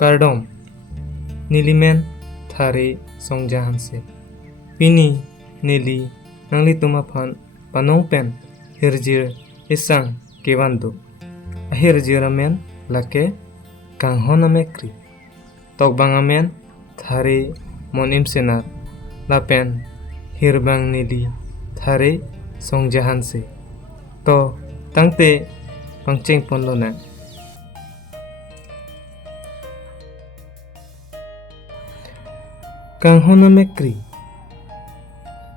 Kardom nilimen thare songjahanse pini nili nangli tumaphan panong pen hirjir isang kewando ahirjiramen lake kanghonamekri tokbangamen thare monim senar lapen hirbang nili thare songjahanse to tangte pangcheng ponlona kanghonamekri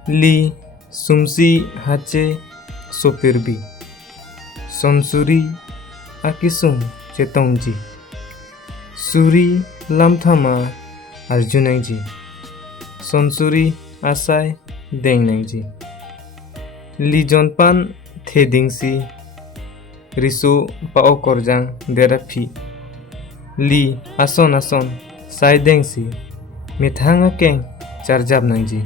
li sumsi hache sopirbi sonsuri akisung chetongji suri lamthama arjunangji sonsuri asai dengnangji li jonpan thedingsi risu pao korjang derapi li ason sai dengsi mithanga keng charjab nangji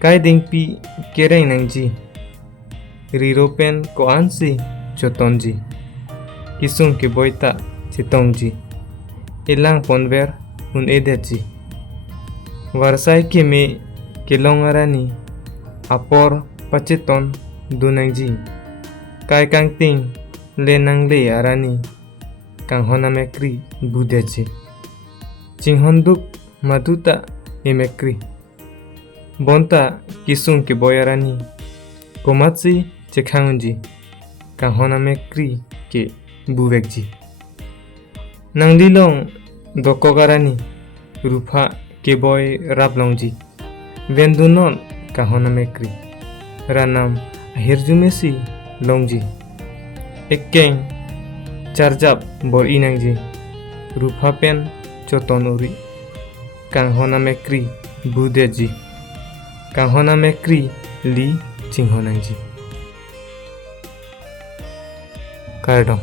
kai dingpi kereng nangji riropen koansi chotonji kisung ke boita chitongji ilang ponver un edeji warsai keme kelongarani apor pacheton dunangji kai kangting lenangle arani kanghonamekri budeji chinghonduk maduta emekri bonta kisung ke boyarani komatsi chekhangunji kanghonamekri ke buvekji nanglilong dokogarani rupa ke boy raplongji vendunon kanghonamekri ranam ahirjumesi longji ekkeng charjab bor inangji rupa pen choton uri kanghonamekri budeji kanghonamekri li chinghonangji Kardom